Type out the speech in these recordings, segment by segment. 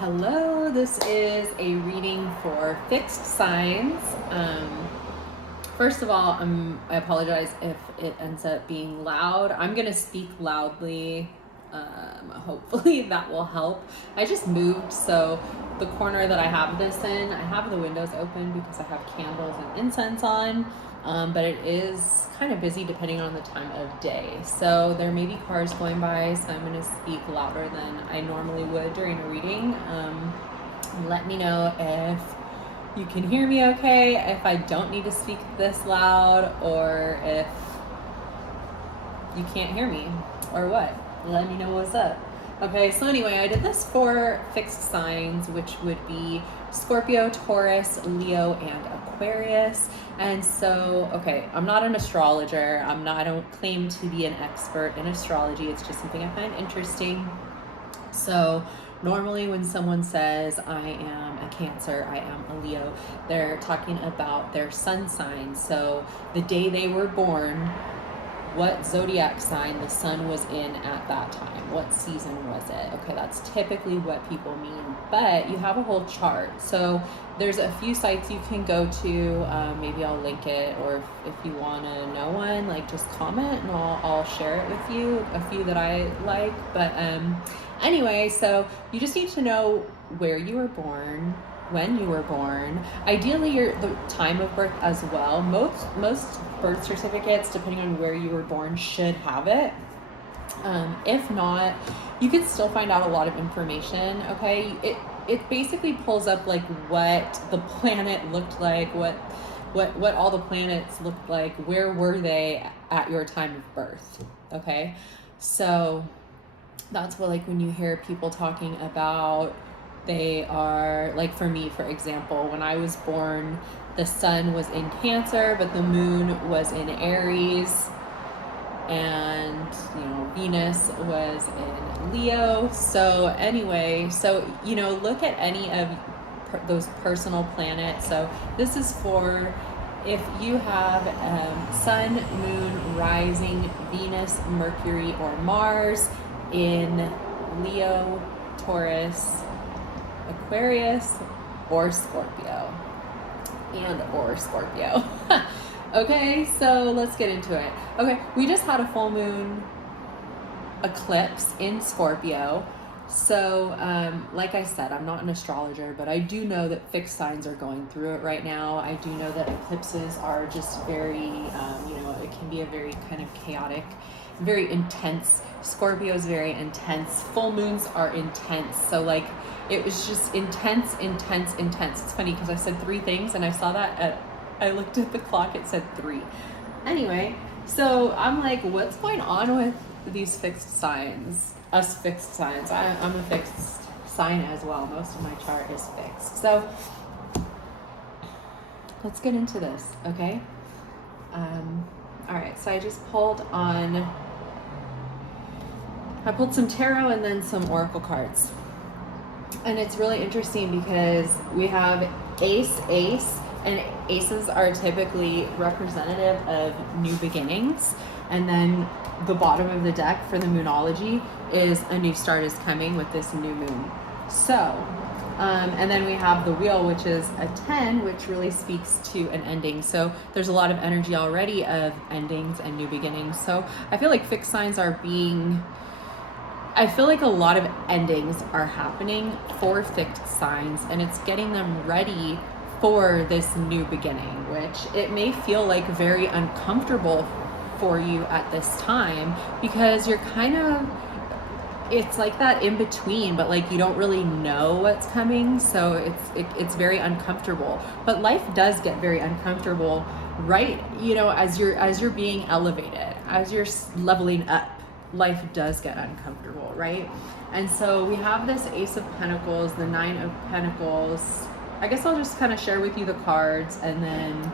Hello, this is a reading for fixed signs. First of all, I apologize if it ends up being loud. I'm going to speak loudly. Hopefully that will help. I just moved, so the corner that I have this in, I have the windows open because I have candles and incense on, but it is kind of busy depending on the time of day. So there may be cars going by, so I'm going to speak louder than I normally would during a reading. Let me know if you can hear me okay, if I don't need to speak this loud, or if you can't hear me, or what. Let me know what's up. Okay, so anyway, I did this for fixed signs, which would be Scorpio, Taurus, Leo, and Aquarius. And so, okay, I'm not an astrologer. I don't claim to be an expert in astrology. It's just something I find interesting. So normally when someone says I am a Cancer, I am a Leo, they're talking about their sun sign. So the day they were born, what zodiac sign the sun was in at that time, what season was it. Okay, that's typically what people mean, but you have a whole chart. So there's a few sites you can go to. Maybe I'll link it, or if you want to know one, like just comment and I'll share it with you, a few that I like. But anyway, so you just need to know where you were born, when you were born, ideally the time of birth as well. Most birth certificates, depending on where you were born, should have it. If not, you can still find out a lot of information. Okay, it basically pulls up like what the planet looked like, what all the planets looked like, where were they at your time of birth. Okay, so that's what, like, when you hear people talking about, they are, like, for me, for example, when I was born, the sun was in Cancer, but the moon was in Aries, and, Venus was in Leo. So anyway, look at any of those personal planets. So this is for if you have sun, moon, rising, Venus, Mercury, or Mars in Leo, Taurus, Aquarius, or Scorpio. Okay, so let's get into it. Okay, we just had a full moon eclipse in Scorpio. So, like I said, I'm not an astrologer, but I do know that fixed signs are going through it right now. I do know that eclipses are just very, it can be a very kind of chaotic, very intense. Scorpio is very intense. Full moons are intense. So, like, it was just intense. It's funny because I said 3 things and I saw that I looked at the clock, it said 3. Anyway, so I'm like, what's going on with these fixed signs? Us fixed signs. I'm a fixed sign as well. Most of my chart is fixed. So let's get into this, okay? All right, so I pulled some tarot and then some oracle cards. And it's really interesting because we have ace, and aces are typically representative of new beginnings. And then the bottom of the deck for the moonology is a new start is coming with this new moon. So, and then we have the wheel, which is a 10, which really speaks to an ending. So there's a lot of energy already of endings and new beginnings. So I feel like fixed signs I feel like a lot of endings are happening for fixed signs, and it's getting them ready for this new beginning, which it may feel like very uncomfortable for you at this time because you're it's like that in between, but like you don't really know what's coming, so it's very uncomfortable. But life does get very uncomfortable, right? As you're being elevated, as you're leveling up, life does get uncomfortable, right? And so we have this Ace of Pentacles, the 9 of Pentacles. I guess I'll just kind of share with you the cards and then,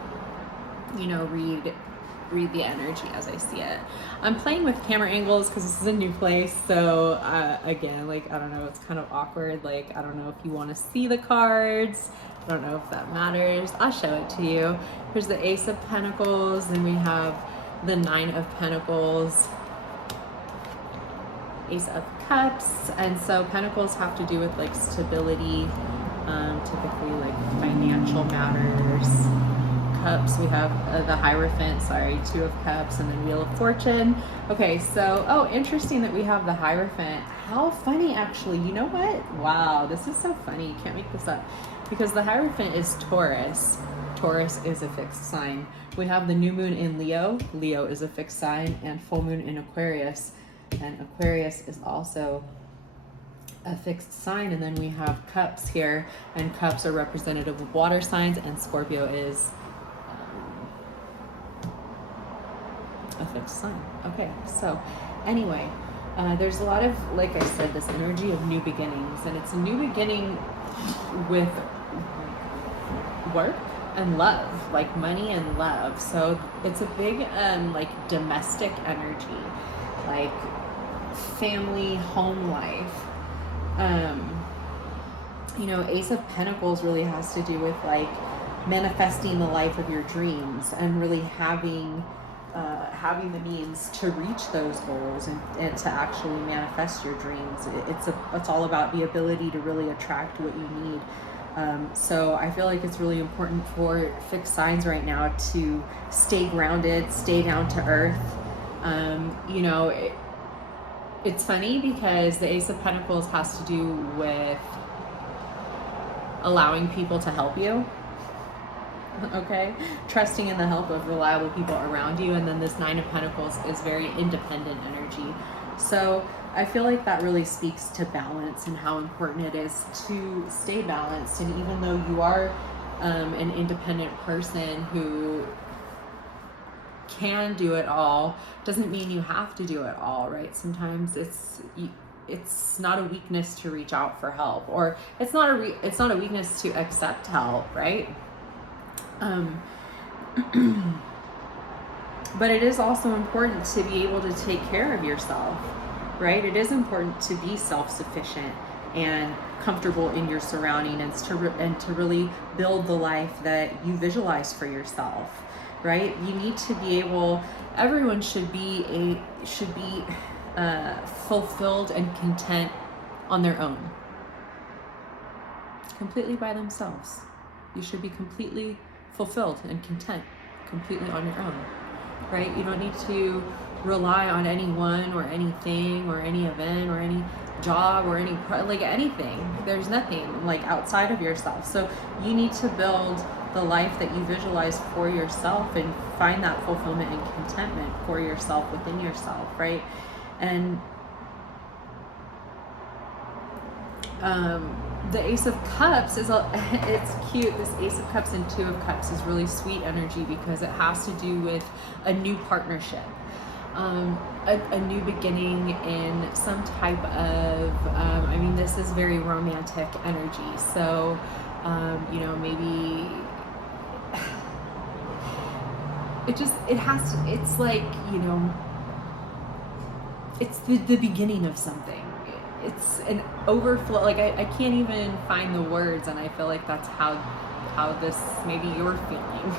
read the energy as I see it. I'm playing with camera angles because this is a new place. So again, like, I don't know, it's kind of awkward. Like, I don't know if you want to see the cards. I don't know if that matters. I'll show it to you. Here's the Ace of Pentacles, then we have the 9 of Pentacles, Ace of Cups. And so Pentacles have to do with like stability, typically like financial matters. Cups, we have the Hierophant, sorry, Two of Cups, and then Wheel of Fortune. Okay, so, oh, interesting that we have the Hierophant. How funny, actually. You know what? Wow, this is so funny. You can't make this up. Because the Hierophant is Taurus. Taurus is a fixed sign. We have the new moon in Leo. Leo is a fixed sign, and full moon in Aquarius. And Aquarius is also a fixed sign. And then we have Cups here, and Cups are representative of water signs, and Scorpio is a fixed sign. Okay, so anyway, there's a lot of, like I said, this energy of new beginnings, and it's a new beginning with work and love, like money and love. So it's a big like domestic energy, like family, home life. You know, Ace of Pentacles really has to do with like manifesting the life of your dreams and really having the means to reach those goals and to actually manifest your dreams. It's all about the ability to really attract what you need. So I feel like it's really important for fixed signs right now to stay grounded, stay down to earth. You know, it's funny because the Ace of Pentacles has to do with allowing people to help you. Okay, trusting in the help of reliable people around you. And then this Nine of Pentacles is very independent energy. So I feel like that really speaks to balance and how important it is to stay balanced. And even though you are an independent person who can do it all, doesn't mean you have to do it all, right? Sometimes it's not a weakness to reach out for help, or it's not a weakness to accept help, right? But it is also important to be able to take care of yourself, right? It is important to be self-sufficient and comfortable in your surroundings, and to really build the life that you visualize for yourself, right? You need to be able, everyone should be fulfilled and content on their own, completely by themselves. You should be completely fulfilled and content completely on your own, right? You don't need to rely on anyone or anything or any event or any job or like anything. There's nothing like outside of yourself. So you need to build the life that you visualize for yourself and find that fulfillment and contentment for yourself within yourself, right? And the Ace of Cups is it's cute. This Ace of Cups and Two of Cups is really sweet energy because it has to do with a new partnership, a new beginning in some type of I mean, this is very romantic energy. So you know, maybe it's like, you know, it's the beginning of something. It's an overflow. Like I can't even find the words, and I feel like that's how this, maybe you're feeling,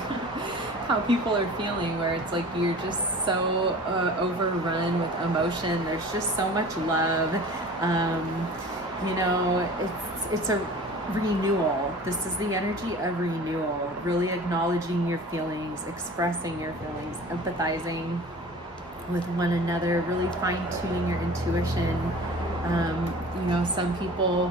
how people are feeling, where it's like you're just so overrun with emotion. There's just so much love. You know, it's a renewal. This is the energy of renewal. Really acknowledging your feelings, expressing your feelings, empathizing with one another, really fine-tuning your intuition. You know, some people,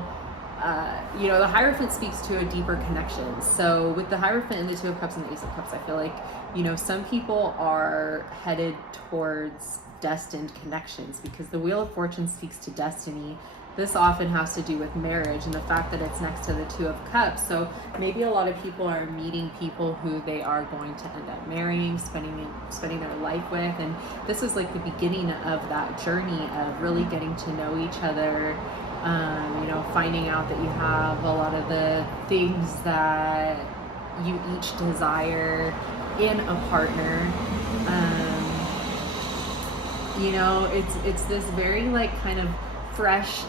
you know, the Hierophant speaks to a deeper connection. So with the Hierophant and the Two of Cups and the Ace of Cups, I feel like, you know, some people are headed towards destined connections because the Wheel of Fortune speaks to destiny. This often has to do with marriage and the fact that it's next to the Two of Cups. So maybe a lot of people are meeting people who they are going to end up marrying, spending their life with. And this is like the beginning of that journey of really getting to know each other, you know, finding out that you have a lot of the things that you each desire in a partner. You know, it's this very like kind of fresh,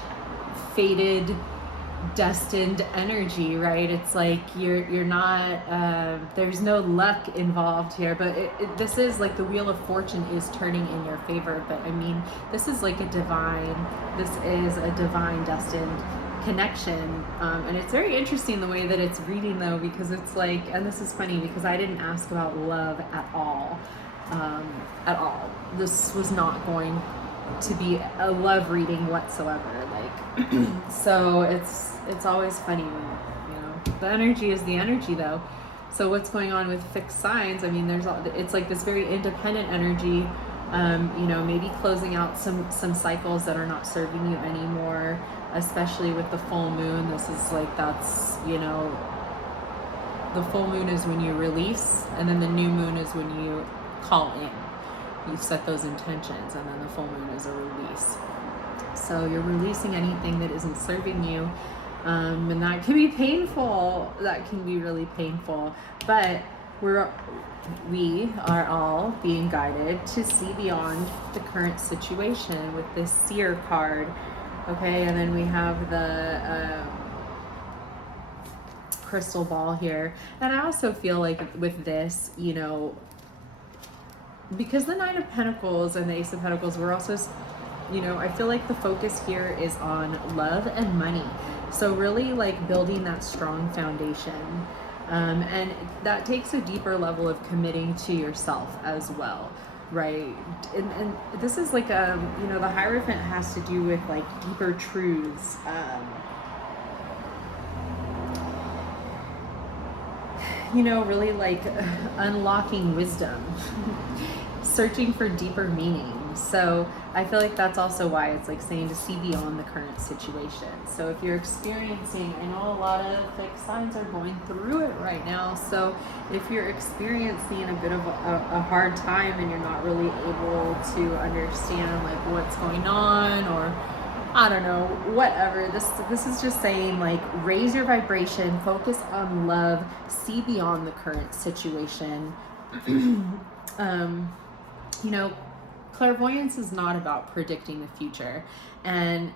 faded destined energy, right? It's like you're not there's no luck involved here, but this is like the wheel of fortune is turning in your favor. But I mean, this is like this is a divine destined connection, and it's very interesting the way that it's reading though, because it's like, and this is funny because I didn't ask about love at all. This was not going to be a love reading whatsoever. Like, so it's always funny when, the energy is the energy though. So what's going on with fixed signs? I mean, it's like this very independent energy, maybe closing out some cycles that are not serving you anymore, especially with the full moon. This is like, that's, the full moon is when you release, and then the new moon is when you call in. You set those intentions, and then the full moon is a release. So you're releasing anything that isn't serving you, and that can be painful. That can be really painful. But we are all being guided to see beyond the current situation with this seer card. Okay, and then we have the crystal ball here. And I also feel like with this, because the Nine of Pentacles and the Ace of Pentacles, we're also, I feel like the focus here is on love and money. So really like building that strong foundation. And that takes a deeper level of committing to yourself as well, right? And this is like the Hierophant has to do with like deeper truths. Really like unlocking wisdom, searching for deeper meaning. So I feel like that's also why it's like saying to see beyond the current situation. So if you're experiencing, I know a lot of fixed signs are going through it right now. So if you're experiencing a bit of a hard time and you're not really able to understand like what's going on, or I don't know, whatever. This is just saying like raise your vibration, focus on love, see beyond the current situation. Clairvoyance is not about predicting the future. And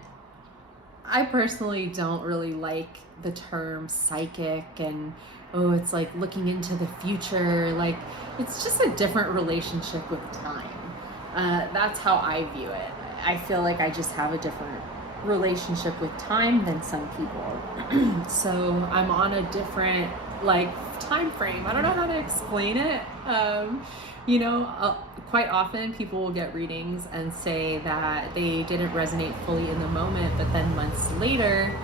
I personally don't really like the term psychic and, it's like looking into the future. Like, it's just a different relationship with time. That's how I view it. I feel like I just have a different relationship with time than some people. So I'm on a different like time frame. I don't know how to explain it. Quite often people will get readings and say that they didn't resonate fully in the moment, but then months later,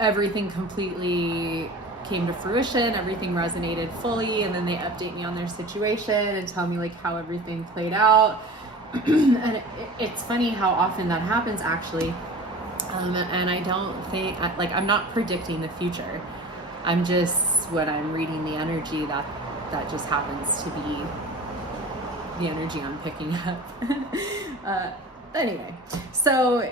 everything completely came to fruition, everything resonated fully, and then they update me on their situation and tell me like how everything played out. And it's funny how often that happens actually. And I don't think, like, I'm not predicting the future. I'm just, when I'm reading the energy, that just happens to be the energy I'm picking up. Anyway, so,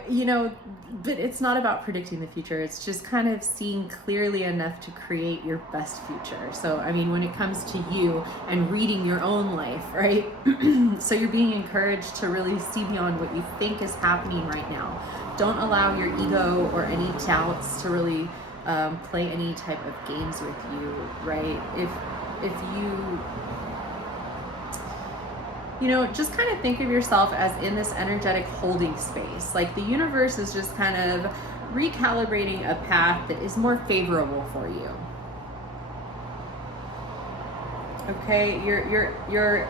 but it's not about predicting the future. It's just kind of seeing clearly enough to create your best future. So, I mean, when it comes to you and reading your own life, right? So you're being encouraged to really see beyond what you think is happening right now. Don't allow your ego or any doubts to really play any type of games with you, right? If you just kind of think of yourself as in this energetic holding space. Like the universe is just kind of recalibrating a path that is more favorable for you. Okay, your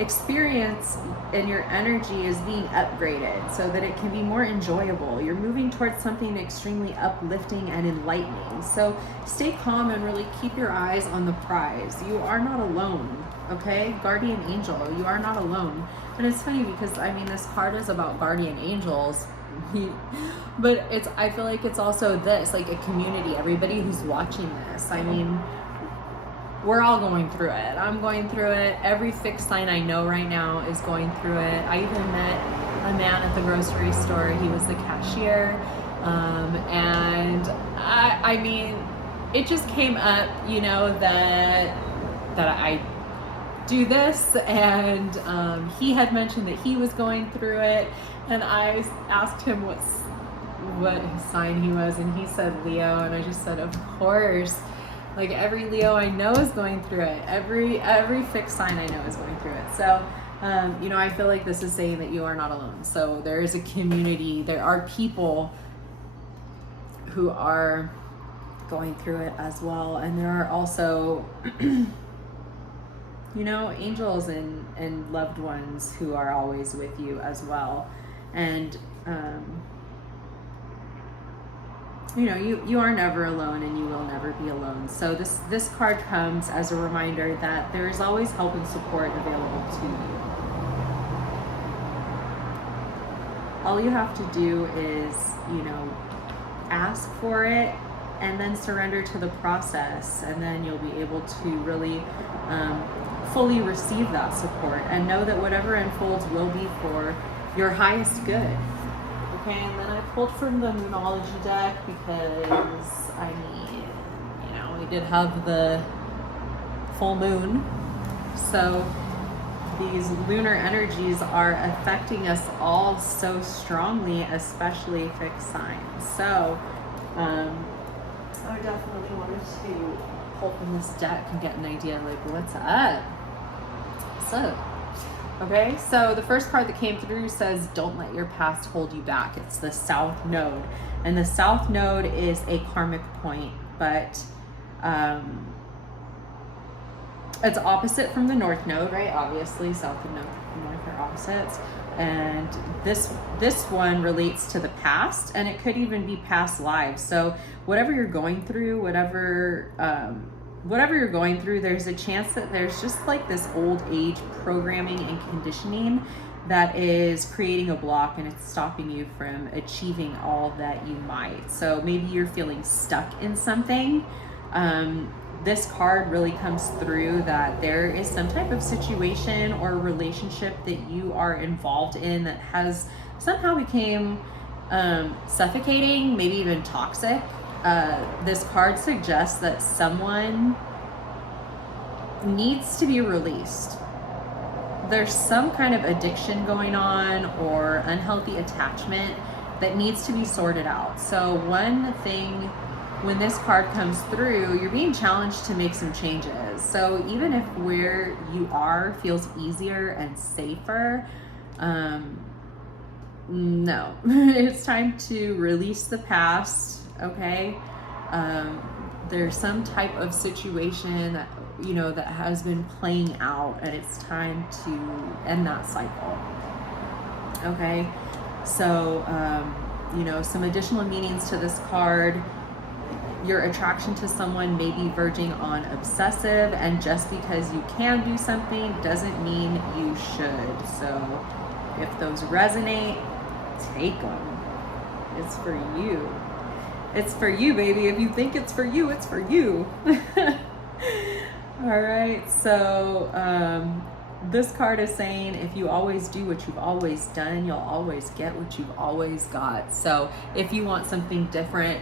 experience and your energy is being upgraded so that it can be more enjoyable. You're moving towards something extremely uplifting and enlightening. So stay calm and really keep your eyes on the prize. You are not alone, okay? Guardian angel, you are not alone. And it's funny because, I mean, this card is about guardian angels, but I feel like it's also this, like a community, everybody who's watching this. I mean, we're all going through it. I'm going through it. Every fixed sign I know right now is going through it. I even met a man at the grocery store. He was the cashier. And I mean, it just came up, that I do this. And he had mentioned that he was going through it. And I asked him what sign he was, and he said Leo, and I just said, of course. Like every Leo I know is going through it. Every fixed sign I know is going through it. So, you know, I feel like this is saying that you are not alone. So there is a community. There are people who are going through it as well, and there are also you know, angels and loved ones who are always with you as well. And you know, you are never alone, and you will never be alone. So this card comes as a reminder that there is always help and support available to you. All you have to do is, you know, ask for it, and then surrender to the process, and then you'll be able to really fully receive that support, and know that whatever unfolds will be for your highest good. Okay, and then I pulled from the Moonology deck because I mean, you know, we did have the full moon, so these lunar energies are affecting us all so strongly, especially fixed signs. So I definitely wanted to pull from this deck and get an idea, like, what's up? So, okay, so the first card that came through says, don't let your past hold you back. It's the South Node. And the South Node is a karmic point, but it's opposite from the North Node, right? Obviously, South and North are opposites. And this one relates to the past, and it could even be past lives. So whatever you're going through, whatever you're going through, there's a chance that there's just like this old age programming and conditioning that is creating a block, and it's stopping you from achieving all that you might. So maybe you're feeling stuck in something. This card really comes through that there is some type of situation or relationship that you are involved in that has somehow became suffocating, maybe even toxic. This card suggests that someone needs to be released. There's some kind of addiction going on or unhealthy attachment that needs to be sorted out. So one thing, when this card comes through, you're being challenged to make some changes. So even if where you are feels easier and safer, no, it's time to release the past, okay? There's some type of situation that, you know, that has been playing out, and it's time to end that cycle, okay? So, you know, some additional meanings to this card. Your attraction to someone may be verging on obsessive, and just because you can do something doesn't mean you should. So if those resonate, take them. It's for you. It's for you, baby. If you think it's for you, it's for you. All right, so this card is saying if you always do what you've always done, you'll always get what you've always got. So if you want something different,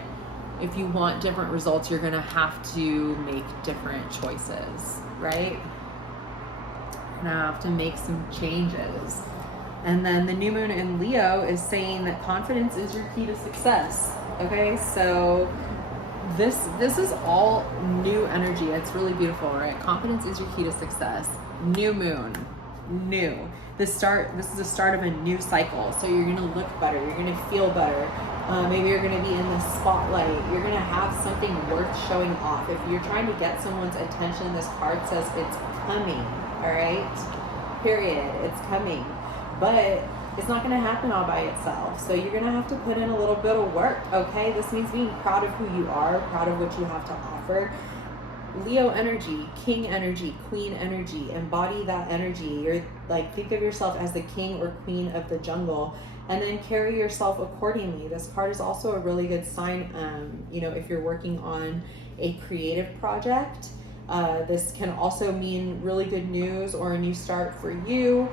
if you want different results, you're gonna have to make different choices, right? You're gonna have to make some changes. And then the new moon in Leo is saying that confidence is your key to success. Okay, so this is all new energy. It's really beautiful, right? Confidence is your key to success. New moon, new. This is the start of a new cycle. So you're gonna look better, you're gonna feel better. Maybe you're going to be in the spotlight. You're going to have something worth showing off. If you're trying to get someone's attention, this card says it's coming, all right? Period. It's coming. But it's not going to happen all by itself. So you're going to have to put in a little bit of work, okay? This means being proud of who you are, proud of what you have to offer. Leo energy, king energy, queen energy, embody that energy. You're like, think of yourself as the king or queen of the jungle, and then carry yourself accordingly. This card is also a really good sign, you know, if you're working on a creative project. This can also mean really good news or a new start for you,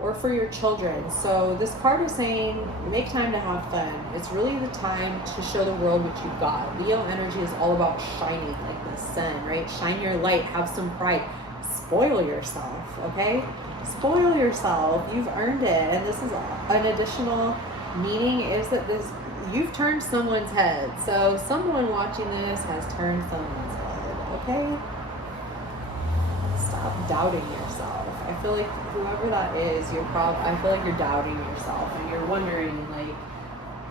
or for your children. So this card is saying, make time to have fun. It's really the time to show the world what you've got. Leo energy is all about shining like the sun, right? Shine your light, have some pride, spoil yourself, okay? Spoil yourself. You've earned it. And this is an additional meaning, is that this you've turned someone's head. So someone watching this has turned someone's head, okay? Stop doubting yourself. I feel like whoever that is, I feel like you're doubting yourself and you're wondering, like,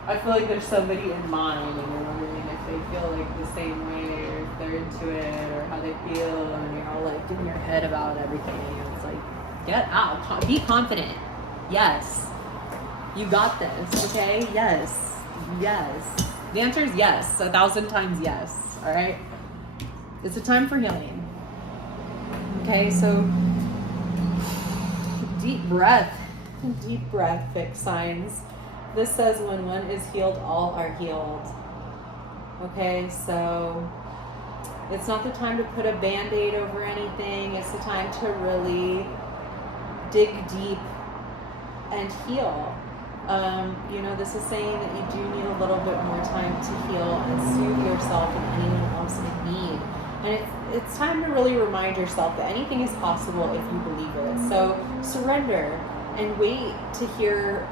I feel like there's somebody in mind and you're wondering if they feel like the same way or if they're into it or how they feel, and you're all like in your head about everything. And it's like, get out. Be confident. Yes. You got this, okay? Yes. Yes. The answer is yes. 1,000 times yes. All right? It's a time for healing. Okay, so deep breath, fixed signs. This says when one is healed, all are healed. Okay, so it's not the time to put a Band-Aid over anything. It's the time to really dig deep and heal. This is saying that you do need a little bit more time to heal and soothe yourself and anyone else in need. And it's time to really remind yourself that anything is possible if you believe it. So surrender and wait to hear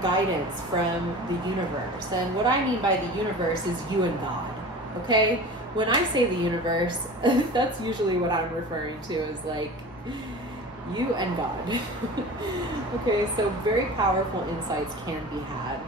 guidance from the universe. And what I mean by the universe is you and God, okay? When I say the universe, that's usually what I'm referring to as like you and God. Okay, so very powerful insights can be had.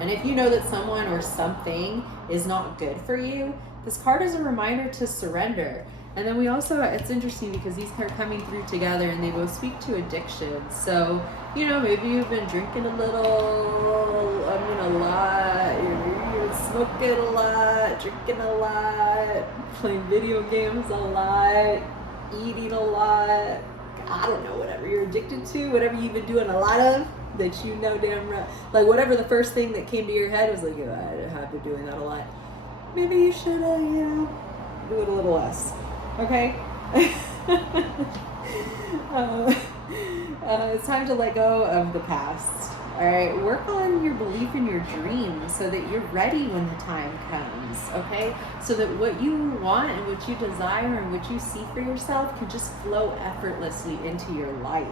And if you know that someone or something is not good for you, this card is a reminder to surrender. And then we also, it's interesting because these are coming through together and they both speak to addiction. So, maybe you've been drinking a little, a lot, you're smoking a lot, drinking a lot, playing video games a lot, eating a lot, I don't know, whatever you're addicted to, whatever you've been doing a lot of, that damn right, like whatever the first thing that came to your head was like, I have been doing that a lot. Maybe you should, do it a little less, okay? It's time to let go of the past, all right? Work on your belief in your dreams so that you're ready when the time comes, okay? So that what you want and what you desire and what you see for yourself can just flow effortlessly into your life,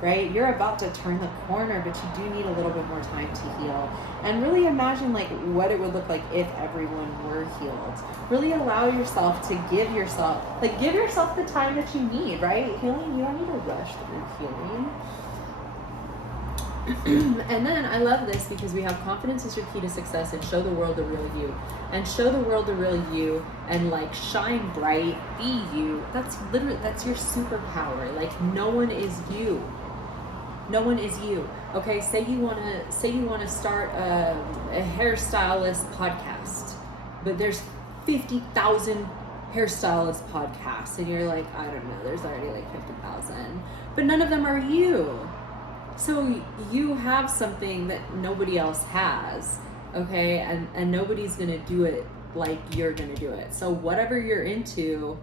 right? You're about to turn the corner, but you do need a little bit more time to heal. And really imagine like what it would look like if everyone were healed. Really allow yourself to give yourself the time that you need, right? Healing, you don't need to rush through healing. And then I love this because we have confidence is your key to success and show the world the real you. And show the world the real you and like shine bright, be you. That's your superpower. Like no one is you. No one is you. Okay, say you want to start a hairstylist podcast, but there's 50,000 hairstylist podcasts, and you're like, I don't know, there's already like 50,000, but none of them are you. So you have something that nobody else has, okay, and nobody's gonna do it like you're gonna do it. So whatever you're into,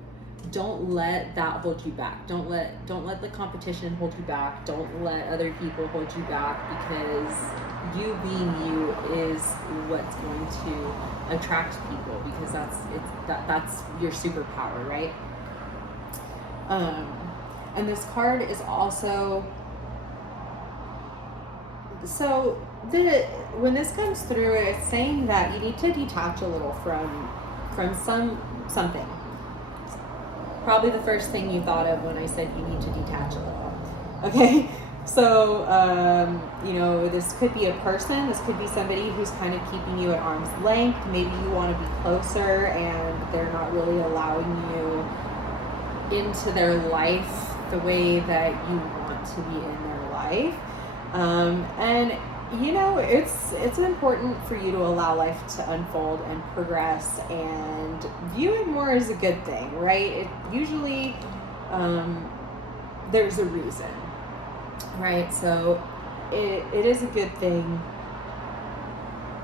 don't let that hold you back. Don't let the competition hold you back. Don't let other people hold you back, because you being you is what's going to attract people, because that's your superpower, right? And this card is also, so when this comes through, it's saying that you need to detach a little from something. Probably the first thing you thought of when I said you need to detach a little. Okay, so this could be a person, this could be somebody who's kind of keeping you at arm's length. Maybe you want to be closer and they're not really allowing you into their life the way that you want to be in their life. And it's important for you to allow life to unfold and progress and view it more as a good thing, right? It usually, there's a reason, right? So it is a good thing,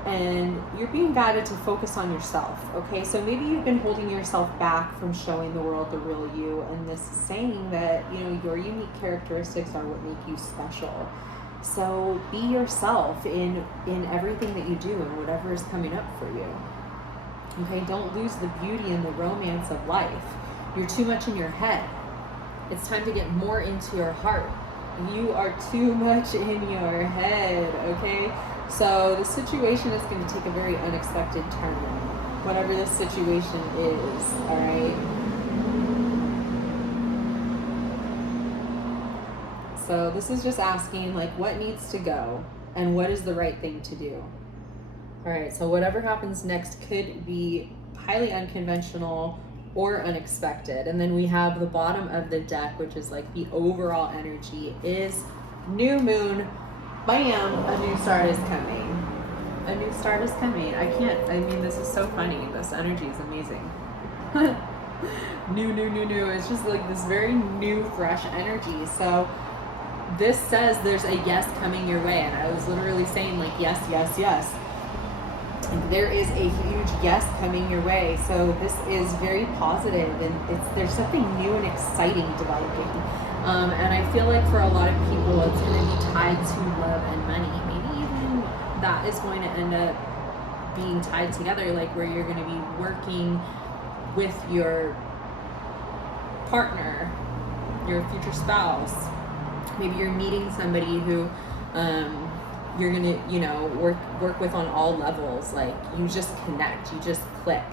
and you're being guided to focus on yourself, okay? So maybe you've been holding yourself back from showing the world the real you, and this is saying that, your unique characteristics are what make you special. So be yourself in everything that you do and whatever is coming up for you. Okay, don't lose the beauty and the romance of life. You're too much in your head. It's time to get more into your heart. You are too much in your head, okay? So the situation is going to take a very unexpected turn, whatever this situation is, all right? So this is just asking, like, what needs to go and what is the right thing to do? All right, so whatever happens next could be highly unconventional or unexpected. And then we have the bottom of the deck, which is like the overall energy is new moon. Bam, a new start is coming. A new start is coming. I mean, this is so funny. This energy is amazing. New. It's just like this very new, fresh energy. So this says there's a yes coming your way. And I was literally saying like, yes. Like, there is a huge yes coming your way. So this is very positive, and there's something new and exciting developing. And I feel like for a lot of people, it's going to be tied to love and money. Maybe even that is going to end up being tied together, like where you're going to be working with your partner, your future spouse. Maybe you're meeting somebody who you're gonna, work with on all levels. Like, you just connect, you just click.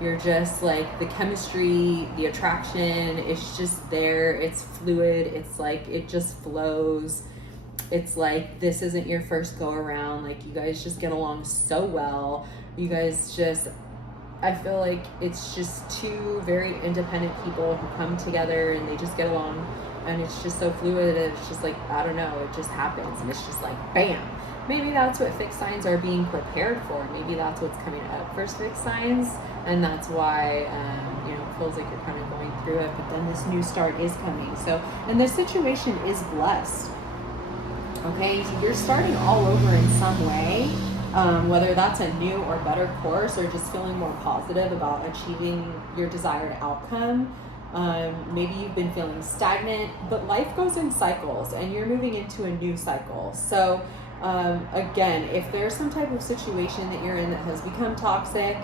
You're just like, the chemistry, the attraction, it's just there. It's fluid. It's like, it just flows. It's like, this isn't your first go around. Like, you guys just get along so well. You guys just, I feel like it's just two very independent people who come together and they just get along, and it's just so fluid. It's just like, I don't know, it just happens, and it's just like, bam. Maybe that's what fixed signs are being prepared for. Maybe that's what's coming up for fixed signs, and that's why it feels like you're kind of going through it. But then this new start is coming. So, and this situation is blessed. Okay, so you're starting all over in some way, whether that's a new or better course, or just feeling more positive about achieving your desired outcome. Maybe you've been feeling stagnant, but life goes in cycles, and you're moving into a new cycle. So again, if there's some type of situation that you're in that has become toxic,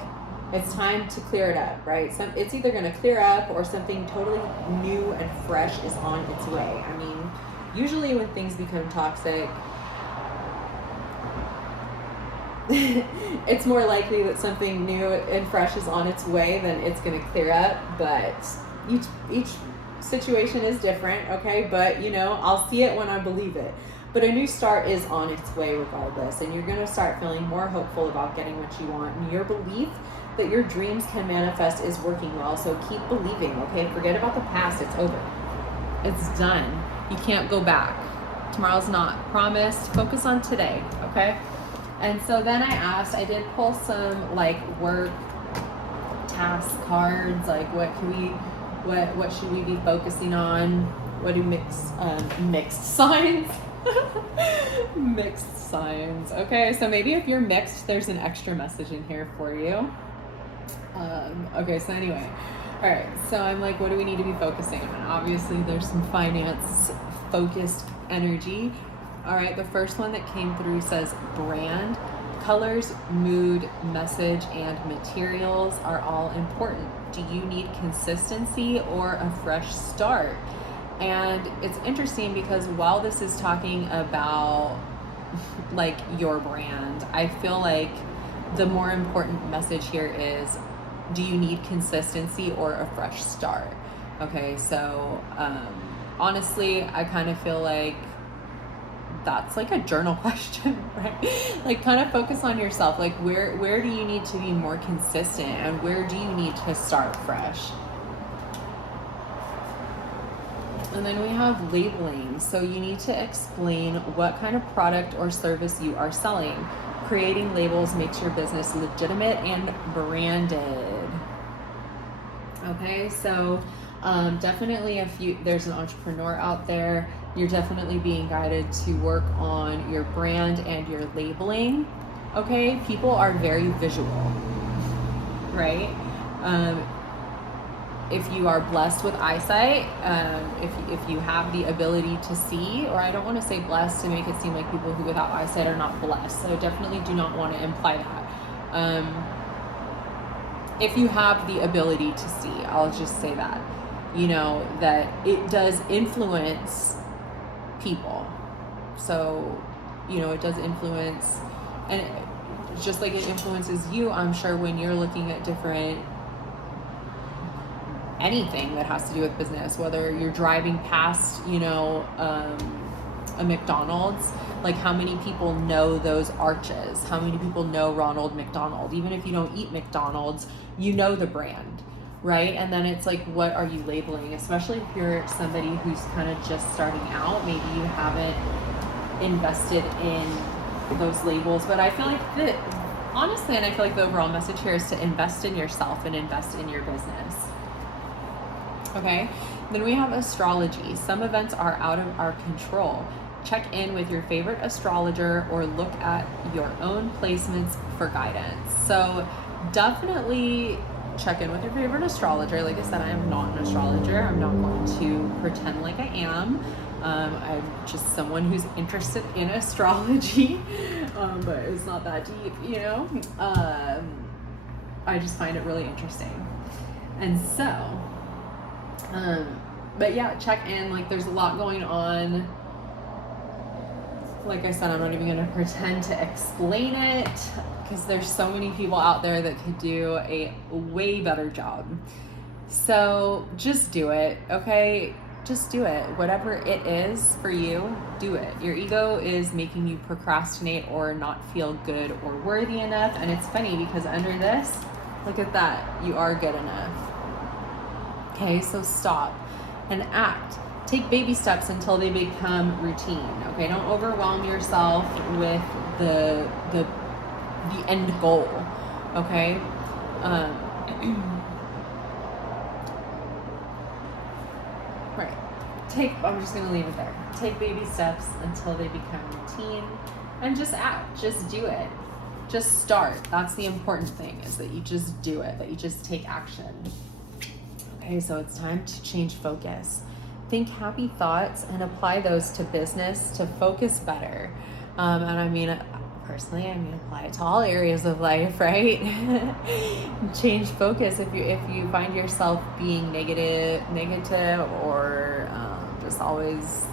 it's time to clear it up, right? It's either going to clear up, or something totally new and fresh is on its way. I mean, usually when things become toxic, it's more likely that something new and fresh is on its way than it's going to clear up. But each situation is different, okay? But I'll see it when I believe it. But a new start is on its way regardless, and you're going to start feeling more hopeful about getting what you want. And your belief that your dreams can manifest is working well, so keep believing, okay? Forget about the past. It's over. It's done. You can't go back. Tomorrow's not promised. Focus on today, okay? And so then I did pull some like work task cards, like what should we be focusing on? What do mixed signs? Mixed signs. Okay, so maybe if you're mixed, there's an extra message in here for you. Okay, so anyway, all right, so I'm like, what do we need to be focusing on? Obviously, there's some finance focused energy. All right, the first one that came through says brand. Colors, mood, message, and materials are all important. Do you need consistency or a fresh start? And it's interesting because while this is talking about like your brand, I feel like the more important message here is, do you need consistency or a fresh start? Okay, so honestly, I kind of feel like that's like a journal question, right? Like, kind of focus on yourself. Like, where do you need to be more consistent, and where do you need to start fresh? And then we have labeling. So you need to explain what kind of product or service you are selling. Creating labels makes your business legitimate and branded. Okay, so definitely there's an entrepreneur out there, you're definitely being guided to work on your brand and your labeling. Okay, people are very visual, right? If you are blessed with eyesight, if you have the ability to see, or I don't want to say blessed to make it seem like people who without eyesight are not blessed, so definitely do not want to imply that. If you have the ability to see, I'll just say that, that it does influence people. So, it does influence and just like it influences you, I'm sure, when you're looking at different, anything that has to do with business, whether you're driving past, a McDonald's, like how many people know those arches? How many people know Ronald McDonald? Even if you don't eat McDonald's, you know the brand, right? And then it's like, what are you labeling? Especially if you're somebody who's kind of just starting out, maybe you haven't invested in those labels. But I feel like that, honestly, and I feel like the overall message here is to invest in yourself and invest in your business. Okay, then we have astrology. Some events are out of our control. Check in with your favorite astrologer or look at your own placements for guidance. So definitely check in with your favorite astrologer. Like I said, I am not an astrologer. I'm not going to pretend like I am. I'm just someone who's interested in astrology, but it's not that deep, I just find it really interesting. And so, but yeah, check in. Like, there's a lot going on. Like I said, I'm not even going to pretend to explain it because there's so many people out there that could do a way better job. So just do it, okay? Just do it. Whatever it is for you, do it. Your ego is making you procrastinate or not feel good or worthy enough. And it's funny because under this, look at that. You are good enough. Okay, so stop and act. Take baby steps until they become routine. Okay, don't overwhelm yourself with the end goal. Okay. Right. I'm just gonna leave it there. Take baby steps until they become routine, and just act. Just do it. Just start. That's the important thing, is that you just do it. That you just take action. Okay, so it's time to change focus. Think happy thoughts and apply those to business to focus better. And I mean, personally, apply it to all areas of life, right? Change focus. If you find yourself being negative, or just always,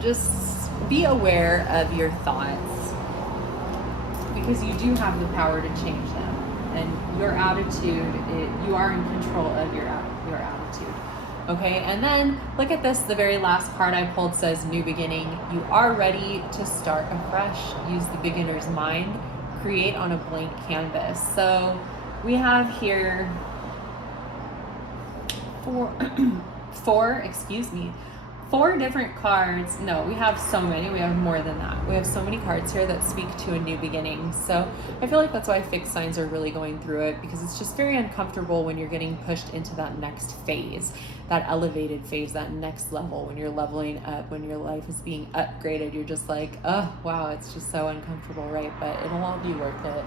just be aware of your thoughts, because you do have the power to change them. And your attitude, you are in control of your attitude. Okay, and then look at this. The very last card I pulled says new beginning. You are ready to start afresh. Use the beginner's mind. Create on a blank canvas. So we have here four different cards. No, we have so many. We have more than that. We have so many cards here that speak to a new beginning. So I feel like that's why fixed signs are really going through it, because it's just very uncomfortable when you're getting pushed into that next phase, that elevated phase, that next level, when you're leveling up, when your life is being upgraded. You're just like, oh, wow, it's just so uncomfortable, right? But it'll all be worth it.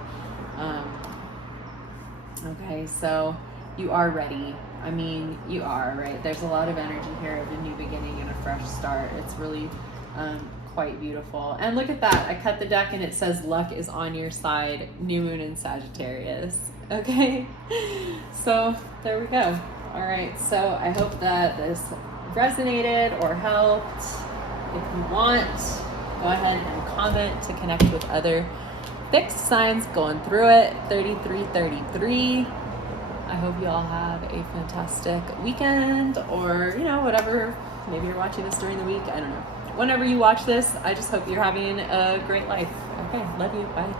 Okay, so you are ready. You are, right? There's a lot of energy here of a new beginning and a fresh start. It's really quite beautiful. And look at that. I cut the deck and it says luck is on your side. New moon in Sagittarius. Okay? So there we go. All right. So I hope that this resonated or helped. If you want, go ahead and comment to connect with other fixed signs going through it. 3333. I hope you all have a fantastic weekend, or, whatever. Maybe you're watching this during the week. I don't know. Whenever you watch this, I just hope you're having a great life. Okay, love you. Bye.